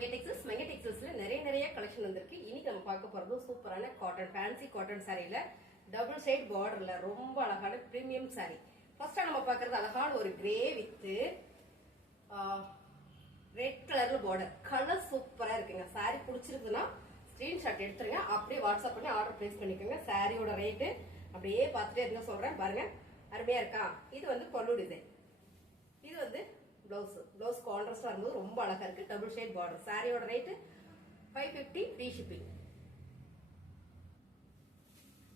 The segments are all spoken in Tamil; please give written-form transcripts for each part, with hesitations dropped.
மங்கை டெக்ஸ்டைல்ஸ்ல நிறைய கலெக்ஷன் வந்திருக்கு. இன்னைக்கு நம்ம பார்க்க போறது சூப்பரான காட்டன் ஃபேன்சி காட்டன் சாரியில டபுள் சைடு பார்டர்ல ரொம்ப அழகான பிரீமியம் சாரி. ஃபர்ஸ்ட் நம்ம பார்க்கறது அழகான ஒரு கிரே வித் ரெட் கலர்ல பார்டர். கலர் சூப்பரா இருக்குங்க. சாரி பிடிச்சிருக்குன்னா ஸ்கிரீன்ஷாட் எடுத்துருங்க, அப்படியே வாட்ஸ்அப் பண்ணி ஆர்டர் பிளேஸ் பண்ணிக்கோங்க. சாரியோட ரேட்டு அப்படியே பார்த்துட்டே இருங்க, சொல்றேன் பாருங்க. அருமையா இருக்கா? இது வந்து பல்லு டிசைன், இது வந்து பிளவுஸ் கான்ட்ராஸ்டா வரும்போது ரொம்ப அழகா இருக்கு. Double shade border. சாரியோட ரேட் 550 ஃப்ரீ ஷிப்பிங்.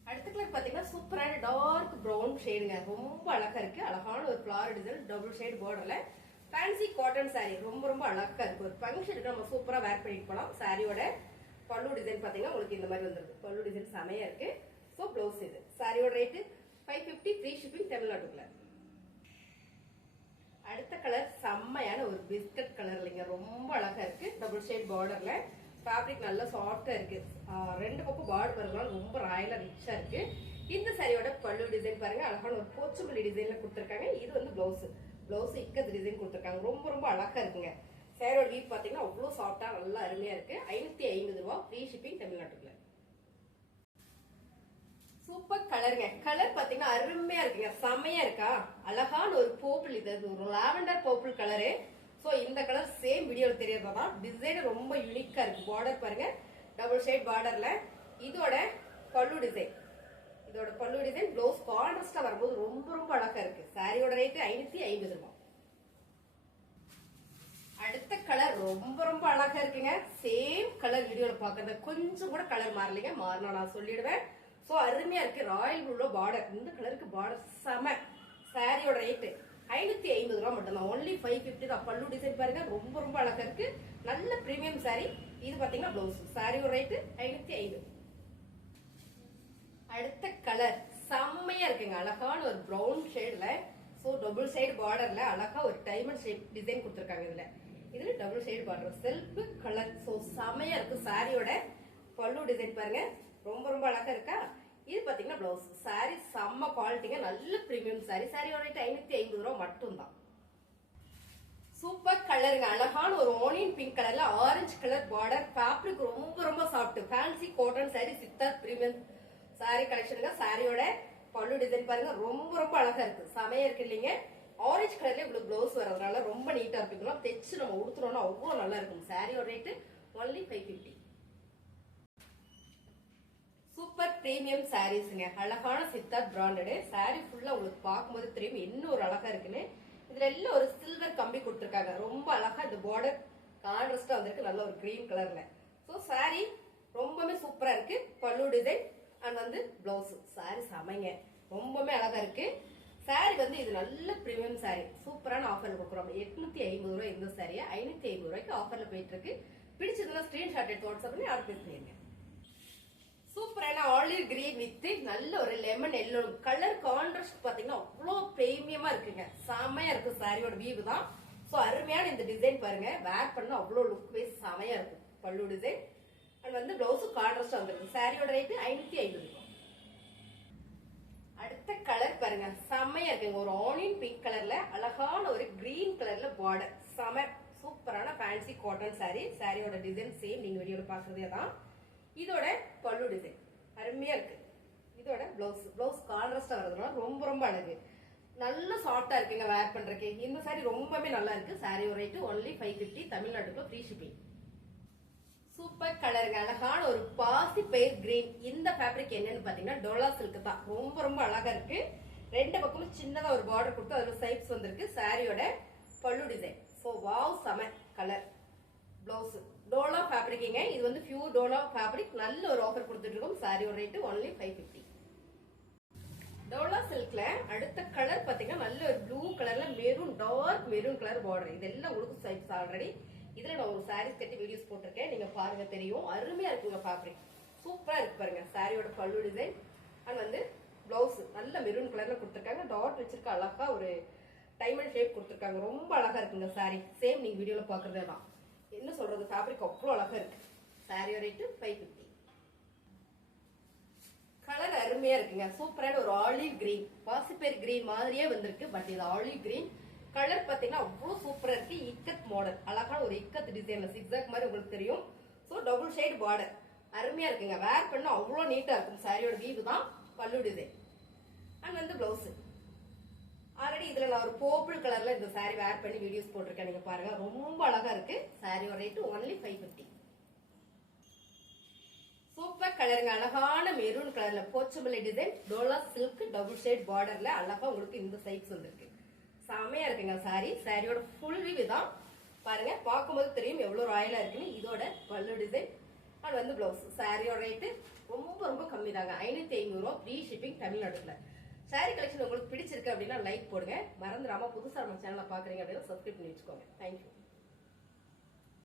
அடுத்த கலர் பாத்தீங்கன்னா சூப்பரான டார்க் பிரவுன் ஷேடுங்க, ரொம்ப அழகா இருக்கு. அழகான ஒரு ஃபிளவர் டிசைன் டபுள் ஷேட் பார்டர்ல ஃபேன்சி காட்டன் சாரி ரொம்ப அழகா இருக்கு. ஒரு ஃபங்க்ஷனுக்கு நம்ம சூப்பரா வேர் பண்ணிட்டு போலாம். சாரியோட பல்லு டிசைன் பாத்தீங்கன்னா உங்களுக்கு இந்த மாதிரி வந்துருக்கு. பல்லு டிசைன் செமையா இருக்கு. சோ பிளவுஸ் இது. சாரியோட ரேட் 550 ஃப்ரீ ஷிப்பிங் தமிழ்நாட்டுக்குள்ள. அடுத்த கலர் செம்மையான ஒரு பிஸ்கட் கலர் இல்லைங்க, ரொம்ப அழகா இருக்கு. டபுள் ஷேட் பார்டர்ல ஃபேப்ரிக் நல்லா சாஃப்டா இருக்கு. ரெண்டு பக்கம் பார்டர் வரதுனால ரொம்ப ராயலா ரிச்சா இருக்கு. இந்த சாரியோட பல்லு டிசைன் பாருங்க, அழகான ஒரு போச்சுமல்லி டிசைன்ல கொடுத்துருக்காங்க. இது வந்து பிளவுஸ் இக்கத்து டிசைன் கொடுத்துருக்காங்க. ரொம்ப அழகா இருக்குங்க. சாரியோட வீட் பாத்தீங்கன்னா அவ்வளவு சாஃப்டா நல்லா அருமையா இருக்கு. 550 ரூபாய் ஃப்ரீ ஷிப்பிங் தமிழ்நாட்டுக்குள்ள. சூப்பர் கலருங்க. கலர் பாத்தீங்கன்னா அருமையா இருக்குங்க, செமையா இருக்கா? அழகான ஒரு பர்பிள், இது ஒரு லாவெண்டர் பர்பிள் கலரு. சோ இந்த கலர் சேம் வீடியோல தெரியறதா. டிசைன் ரொம்ப யூனிக்கா இருக்கு. பார்டர் பாருங்க, டபுள் ஷேட் பார்டர்ல. இதோட பல்லு டிசைன் ப்ளவுஸ் கான்ட்ராஸ்டா வரும்போது ரொம்ப அழகா இருக்கு. சாரியோட ரேட் 550 ரூபாய். அடுத்த கலர் ரொம்ப அழகா இருக்குங்க. சேம் கலர் வீடியோல பாக்குறது, கொஞ்சம் கூட கலர் மாறலைங்க. மாறினா நான் சொல்லிடுவேன். சோ அருமையா இருக்கு. ராயல் ப்ளூல பார்டர், இந்த கலருக்கு பார்டர் செம. சாரியோட ரேட் 550 ரூபாய் மட்டும்தான். ஒன்லி 550 தான். பல்லு டிசைன் பாருங்க, ரொம்ப அழகா இருக்கு. நல்ல பிரீமியம் சாரி. இது பாத்தீங்கன்னா பிளவுஸ். சாரியோட ரேட் 550. அடுத்த கலர் செம்மையா இருக்குங்க. அழகான ஒரு பிரவுன் ஷேட்ல, சோ டபுள் சைடு பார்டர்ல அழகா ஒரு டைமண்ட் ஷேப் டிசைன் கொடுத்திருக்காங்க. இதுல double side border self colour. So செம்மையா இருக்கு. சாரியோட பல்லு டிசைன் பாருங்க, ரொம்ப அழகா இருக்கா? இது பாத்தீங்கன்னா பிளவுஸ். சாரி செம்ம குவாலிட்டிங்க, நல்ல பிரீமியம் சாரி. சாரியோட ரேட் 550 ரூபாய் மட்டும்தான். சூப்பர் கலருங்க. அழகான ஒரு ஆனியன் பிங்க் கலர்ல ஆரஞ்சு கலர் பார்டர். ஃபேப்ரிக் ரொம்ப soft. Fancy cotton sari, Siddharth premium sari கலெக்ஷனுங்க. சாரியோட பல்லு டிசைன் பாருங்க, ரொம்ப அழகா இருக்கு. செமையா இருக்கு இல்லைங்க? ஆரஞ்சு கலர்ல உங்களுக்கு பிளவுஸ் வரதுனால ரொம்ப நீட்டா இருக்குங்களா. தைச்சு நம்ம உடுத்துறோம்னா அவ்வளவு நல்லா இருக்கும். சாரியோட ரேட் ஒன்லி 550. சூப்பர் பிரீமியம் சாரீஸ்ங்க. அழகான சித்தார்த் பிராண்டட் சாரி. ஃபுல்லா உங்களுக்கு பார்க்கும்போது தெரியும் என்ன ஒரு அழகா இருக்குன்னு. இதுல எல்லாம் ஒரு சில்வர் கம்பி கொடுத்திருக்காங்க. ரொம்ப அழகா இந்த பார்டர் கான்ட்ராஸ்டா வந்திருக்கு, நல்ல ஒரு கிரீன் கலர்ல. சோ சாரி ரொம்பவே சூப்பரா இருக்கு. பல்லு டிசைன் அண்ட் வந்து பிளவுஸ். சாரி சமைங்க, ரொம்பவே அழகா இருக்கு. சாரி வந்து இது நல்ல பிரீமியம் சாரி. சூப்பரான ஆஃபர்ல கொடுக்குறோம். 850 ரூபாய் இந்த சாரியா 550 ரூபாய்க்கு ஆஃபர்ல போயிட்டு இருக்கு. பிடிச்சதுன்னா ஸ்கிரீன்ஷாட் எடுத்து வாட்ஸ்அப் பண்ணி ஆர்டர் பிளேஸ் பண்ணிருங்க. சூப்பரான ஆலிவ் கிரீன் வித் நல்ல ஒரு லெமன் எல்லோ கலர் கான்ட்ராஸ்ட் பாத்தீங்கன்னா அவ்வளவு பிரீமியமா இருக்குங்க. செமையா இருக்கு. சாரியோட வீவு தான். சோ அருமையான இந்த டிசைன் பாருங்க, வேர் பண்ணா அவ்வளவு லுக் வைஸ் செமையா இருக்கும். பல்லு டிசைன் அண்ட் வந்து பிளவுஸ் கான்ட்ராஸ்ட் வந்திருக்கு. சாரியோட ரேட் 550 ரூபாய். அடுத்த கலர் பாருங்க, செமையா இருக்குங்க. ஒரு ஆனியன் பிங்க் கலர்ல அழகான ஒரு கிரீன் கலர்ல பார்டர். செம சூப்பரான ஃபேன்சி காட்டன் சாரி. சாரியோட டிசைன் சேம் நீங்க வீடியோல பாக்குறதே தான். இதோட பல்லு டிசைன் அருமையா இருக்கு. இதோட பிளவுஸ் கான்ட்ராஸ்டா வரதுனால ரொம்ப அழகு. நல்ல சாஃப்டா இருக்குங்க வேர் பண்றதுக்கு. இந்த சாரி ரொம்பவே நல்லா இருக்கு. சாரி ரேட் ஒன்லி 550 தமிழ்நாட்டுக்கு ஃப்ரீ ஷிப்பிங். சூப்பர் கலருங்க. அழகான ஒரு பாசி பயிர் கிரீன். இந்த ஃபேப்ரிக் என்னன்னு பாத்தீங்கன்னா டோலா சில்க் தான். ரொம்ப அழகா இருக்கு. ரெண்டு பக்கமும் சின்னதா ஒரு பார்டர் கொடுத்து அதுல சைப்ஸ் வந்திருக்கு. சாரியோட பல்லு டிசைன். சோ வாவ் செம கலர். பிளவுஸ் டோலா ஃபேப்ரிக்ங்க. இது வந்து பியூர் டோலா ஃபேப்ரிக். நல்ல ஒரு ஆஃபர் கொடுத்துட்டு இருக்கோம். சாரியோட ரேட் ஒன்லி 550. டோலா சில்க்ல அடுத்த கலர் பாத்தீங்கன்னா நல்ல ஒரு ப்ளூ கலர்ல maroon, dark maroon colour border. இதெல்லாம் உங்களுக்கு சைப்ஸ் ஆல்ரெடி இதுல நான் ஒரு சாரீஸ் கட்டி வீடியோஸ் போட்டிருக்கேன், நீங்க பாருங்க தெரியும். அருமையா இருக்குங்க ஃபேப்ரிக், சூப்பரா இருக்கு பாருங்க. சாரியோட பல்லு டிசைன் அண்ட் வந்து பிளவுஸ் நல்ல மெரூன் கலர்ல கொடுத்திருக்காங்க. டாட் வச்சிருக்க அழகா ஒரு டைமண்ட் ஷேப் கொடுத்திருக்காங்க. ரொம்ப அழகா இருக்குங்க சாரி. சேம் நீங்க வீடியோல பாக்குறதே தான். என்ன சொல்றது, ஃபேப்ரிக் அவ்வளவு அழகா இருக்கு. சாரியோட ரேட் 550. கலர் அருமையா இருக்குங்க. சூப்பரான ஒரு ஆலிவ் கிரீன், பாசிப்பேர் கிரீன் மாதிரியே வந்திருக்கு. பட் இது ஆலிவ் கிரீன். கலர் பாத்தீங்கன்னா அவ்வளவு சூப்பரா இருக்கு. இக்கத் மாடல், அழகான ஒரு இக்கத் டிசைன்ல சிக்ஸாக் மாதிரி உங்களுக்கு தெரியும். சோ டபுள் ஷேட் பார்டர் அருமையா இருக்குங்க. வேர் பண்ணா அவ்வளவு நீட்டா இருக்கும். சாரியோட வீவு தான் பல்லு டிசைன் அண்ட் வந்து பிளவுஸ். ஆல்ரெடி இதுல நான் ஒரு பர்பிள் கலர்ல இந்த சாரி வேர் பண்ணி வீடியோஸ் போட்டிருக்கேன், நீங்க பாருங்க. ரொம்ப அழகா இருக்கு. சாரியோட ரேட் ஒன்லி 550. சூப்பர் கலருங்க. அழகான மெரூன் கலர்ல Pochampally design dola silk double shade பார்டர்ல அழகா உங்களுக்கு இந்த சைஸ் வந்துருக்கு. செமையா இருக்குங்க சாரி. சாரியோட ஃபுல் வியூ தான் பாருங்க. பார்க்கும்போது தெரியும் எவ்வளவு ராயலா இருக்குன்னு. இதோட பல்லு டிசைன் அது வந்து பிளவுஸ். சாரியோட ரேட்டு ரொம்ப ரொம்ப கம்மி தாங்க, 550 ரூபா. ஃப்ரீ ஷிப்பிங் தமிழ்நாட்டுல. சாரி கலெக்ஷன் உங்களுக்கு பிடிச்சிருக்கு அப்படின்னா லைக் போடுங்க. மறந்துடாம புதுசா நம்ம சேனலை பாக்குறீங்க அப்படின்னா சப்ஸ்கிரைப் பண்ணி வச்சுக்கோங்க. தேங்க்யூ.